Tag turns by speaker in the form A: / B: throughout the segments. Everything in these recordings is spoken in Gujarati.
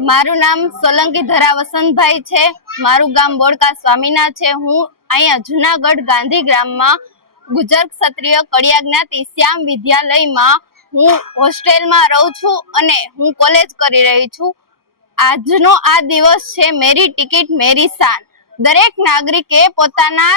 A: મારું નામ સોલંકી ધરા વસંતભાઈ છે. મારું ગામ બોડકા સ્વામીના છે. હું અહીંયા જુનાગઢ ગાંધી ગ્રામમાં ગુજર ક્ષત્રિય કડિયા જ્ઞાતિ શ્યામ વિદ્યાલયમાં હું હોસ્ટેલમાં રહું છું અને હું કોલેજ કરી રહી છું. આજનો આ દિવસ છે મેરી ટિકિટ, મેરી શાન. દરેક નાગરિકે પોતાના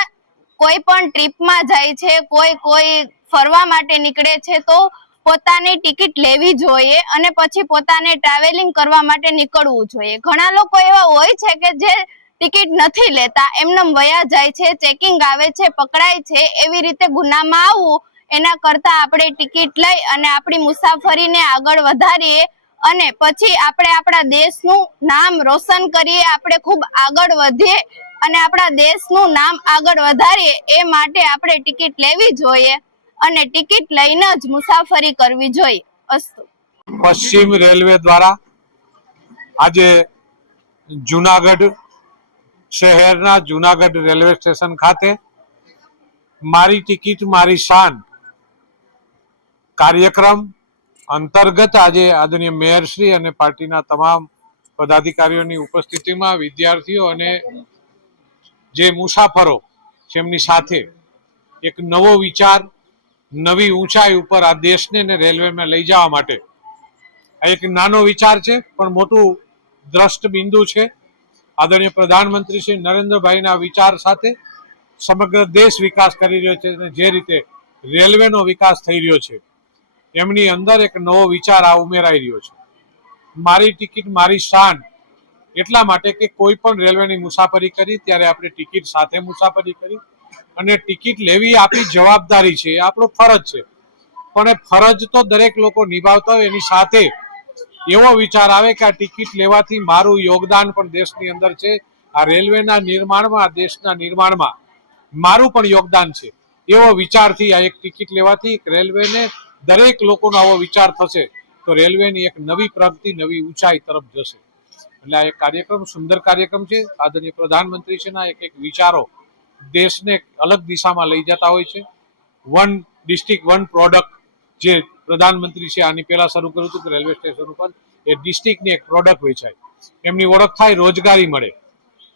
A: કોઈ પણ ટ્રીપમાં જાય છે, કોઈ કોઈ ફરવા માટે નીકળે છે, તો પોતાની ટિકિટ લેવી જોઈએ અને પછી પોતાને ટ્રાવેલિંગ કરવા માટે નીકળવું જોઈએ. ઘણા લોકો એવા હોય છે કે જે ટિકિટ નથી લેતા, એમનેમ વયા જાય છે ચેકિંગ આવે છે, પકડાય છે, એવી રીતે ગુનામાં આવવું એના કરતા આપણે ટિકિટ લઈ અને આપણી મુસાફરીને આગળ વધારીએ અને પછી આપણે આપણા દેશનું નામ રોશન કરીએ, આપણે ખૂબ આગળ વધીએ અને આપણા દેશનું નામ આગળ વધારીએ, એ માટે આપણે ટિકિટ લેવી જોઈએ. અને ટિકિટ લઈને જ મુસાફરી કરવી જોઈએ.
B: પશ્ચિમ રેલવે દ્વારા આજે જુનાગઢ શહેરના જુનાગઢ રેલવે સ્ટેશન ખાતે મારી ટિકિટ, મારી શાન કાર્યક્રમ અંતર્ગત આજે આદરણીય મેયરશ્રી અને પાર્ટીના તમામ પદાધિકારીઓની ઉપસ્થિતિમાં વિદ્યાર્થીઓ અને જે મુસાફરો જેમની સાથે એક નવો વિચાર નવી ઊંચાઈ ઉપર આ દેશને ને રેલવેમાં લઈ જવા માટે. આ એક નાનો વિચાર છે, પણ મોટું દ્રષ્ટ બિંદુ છે. આદરણીય પ્રધાનમંત્રી શ્રી નરેન્દ્રભાઈના વિચાર સાથે સમગ્ર દેશ વિકાસ કરી રહ્યો છે અને જે રીતે રેલવેનો વિકાસ થઈ રહ્યો છે, એમની અંદર એક નવો વિચાર આ ઉમેરાઈ રહ્યો છે. મારી ટિકિટ, મારી શાન એટલા માટે કે કોઈ પણ રેલવેની મુસાફરી કરી, ત્યારે આપણે ટિકિટ સાથે મુસાફરી કરી અને ટિકિટ લેવી આપણી જવાબદારી છે આપણો ફરજ છે. પણ એ ફરજ તો દરેક લોકો નિભાવતા હોય, એની સાથે એવો વિચાર આવે કે આ ટિકિટ લેવાથી મારું યોગદાન પણ દેશની અંદર છે, આ રેલવેના નિર્માણમાં દેશના નિર્માણમાં મારું પણ યોગદાન છે. એવો વિચારથી આ એક ટિકિટ લેવાથી રેલવેને દરેક લોકોનો આવો વિચાર થશે, તો રેલવેની એક નવી પ્રગતિ, નવી ઊંચાઈ તરફ જશે. એટલે આ એક કાર્યક્રમ, સુંદર કાર્યક્રમ છે. આદરણીય પ્રધાનમંત્રીશ્રીના એક એક વિચારો દેશને અલગ દિશામાં લઈ જતા હોય છે. વન ડિસ્ટ્રિક્ટ વન પ્રોડક્ટ જે પ્રધાનમંત્રી છે, આની પહેલા શરૂ કર્યું હતું કે રેલવે સ્ટેશન ઉપર, એ ડિસ્ટ્રિક્ટની એક પ્રોડક્ટ વેચાય. એમની ઓળખ થાય, રોજગારી મળે.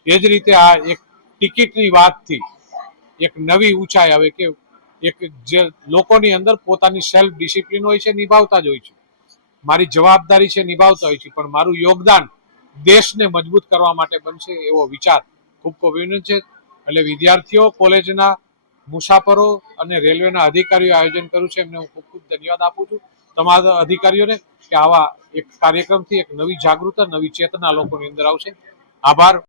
B: એ જ રીતે આ એક ટિકિટની વાતથી એક નવી ઊંચાઈ આવે કે એક જે લોકોની અંદર પોતાની સેલ્ફ ડિસિપ્લિન હોય છે, નિભાવતા જ હોય છે. મારી જવાબદારી છે, નિભાવતા હોય છે, પણ મારું યોગદાન દેશને મજબૂત કરવા માટે બનશે એવો વિચાર ખૂબ ખૂબ વિનંતી છે. એટલે વિદ્યાર્થીઓ, કોલેજના મુસાફરો અને રેલવેના અધિકારીઓ આયોજન કર્યું છે. એમને હું ખૂબ ખૂબ ધન્યવાદ આપું છું. તમારા અધિકારીઓને કે આવા એક કાર્યક્રમથી એક નવી જાગૃતતા, નવી ચેતના લોકોની અંદર આવશે. આભાર.